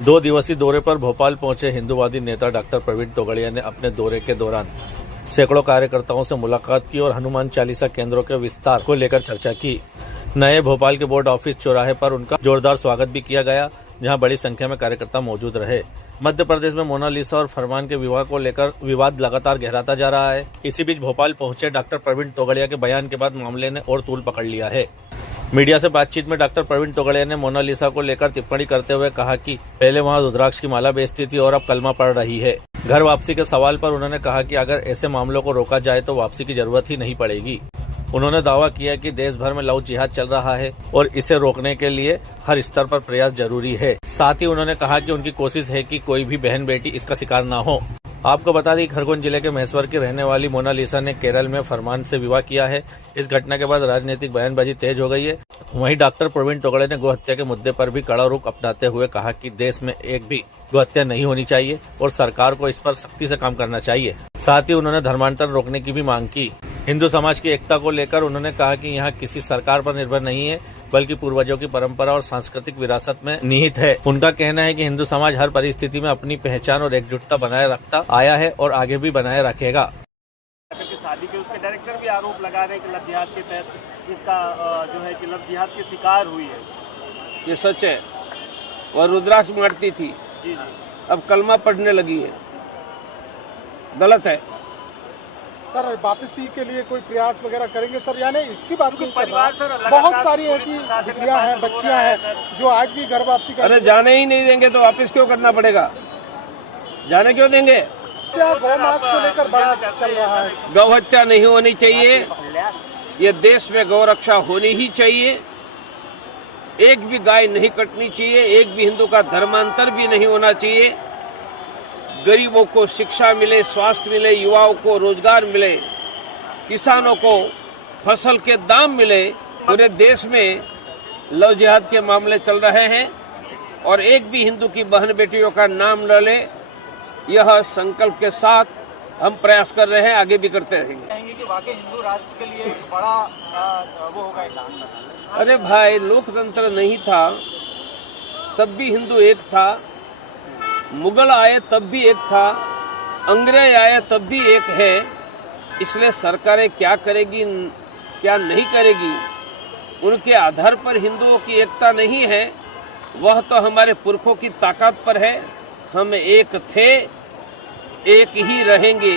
2 दिवसीय दौरे पर भोपाल पहुंचे हिंदूवादी नेता डॉक्टर प्रवीण तोगड़िया ने अपने दौरे के दौरान सैकड़ों कार्यकर्ताओं से मुलाकात की और हनुमान चालीसा केंद्रों के विस्तार को लेकर चर्चा की। नए भोपाल के बोर्ड ऑफिस चौराहे पर उनका जोरदार स्वागत भी किया गया, जहां बड़ी संख्या में कार्यकर्ता मौजूद रहे। मध्य प्रदेश में मोनालिसा और फरमान के विवाह को लेकर विवाद लगातार गहराता जा रहा है। इसी बीच भोपाल पहुंचे डॉक्टर प्रवीण तोगड़िया के बयान के बाद मामले ने और तूल पकड़ लिया है। मीडिया से बातचीत में डॉक्टर प्रवीण तोगड़िया ने मोनालिसा को लेकर टिप्पणी करते हुए कहा कि पहले वहां रुद्राक्ष की माला बेचती थी और अब कलमा पड़ रही है। घर वापसी के सवाल पर उन्होंने कहा कि अगर ऐसे मामलों को रोका जाए तो वापसी की जरूरत ही नहीं पड़ेगी। उन्होंने दावा किया कि देश भर में लव जिहाद चल रहा है और इसे रोकने के लिए हर स्तर पर प्रयास जरूरी है। साथ ही उन्होंने कहा कि उनकी कोशिश है कि कोई भी बहन बेटी इसका शिकार न हो। आपको बता दें, खरगोन जिले के महेश्वर की रहने वाली मोनालिसा ने केरल में फरमान से विवाह किया है। इस घटना के बाद राजनीतिक बयानबाजी तेज हो गई है। वहीं डॉक्टर प्रवीण तोगड़िया ने गोहत्या के मुद्दे पर भी कड़ा रुख अपनाते हुए कहा कि देश में एक भी गोहत्या नहीं होनी चाहिए और सरकार को इस पर सख्ती से काम करना चाहिए। साथ ही उन्होंने धर्मांतर रोकने की भी मांग की। हिंदू समाज की एकता को लेकर उन्होंने कहा कि यहाँ किसी सरकार पर निर्भर नहीं है, बल्कि पूर्वजों की परंपरा और सांस्कृतिक विरासत में निहित है। उनका कहना है कि हिंदू समाज हर परिस्थिति में अपनी पहचान और एकजुटता बनाए रखता आया है और आगे भी बनाए रखेगा। शादी के उसके डायरेक्टर भी आरोप लगा रहे हैं कि लव जिहाद के तहत इसका जो है कि लव जिहाद की शिकार हुई है। ये सच है। वह रुद्राक्ष मारती थी, जी। अब कलमा पढ़ने लगी है, गलत है। सर वापसी के लिए कोई प्रयास वगैरह करेंगे सर? यानी इसकी बात नहीं कर परिवार रहा। सर बहुत सारी ऐसी बिटियां हैं, बच्चियां हैं जो आज भी घर वापसी कर। अरे जाने ही नहीं देंगे तो वापस क्यों करना पड़ेगा? जाने क्यों देंगे? क्या गौ मास को लेकर बड़ा चल रहा है? गौ हत्या नहीं होनी चाहिए। ये देश में गौ रक्षा होनी ही चाहिए। एक भी गाय नहीं कटनी चाहिए। एक भी हिंदू का धर्मांतर भी नहीं होना चाहिए। गरीबों को शिक्षा मिले, स्वास्थ्य मिले, युवाओं को रोजगार मिले, किसानों को फसल के दाम मिले। पूरे देश में लव जिहाद के मामले चल रहे हैं और एक भी हिंदू की बहन बेटियों का नाम न ले, यह संकल्प के साथ हम प्रयास कर रहे हैं, आगे भी करते रहेंगे। कहेंगे कि वाकई हिंदू राष्ट्र के लिए बड़ा वो होगा एक। अरे भाई, लोकतंत्र नहीं था तब भी हिंदू एक था, मुगल आए तब भी एक था, अंग्रेज आए तब भी एक है। इसलिए सरकारें क्या करेगी क्या नहीं करेगी उनके आधार पर हिंदुओं की एकता नहीं है। वह तो हमारे पुरखों की ताकत पर है। हम एक थे, एक ही रहेंगे।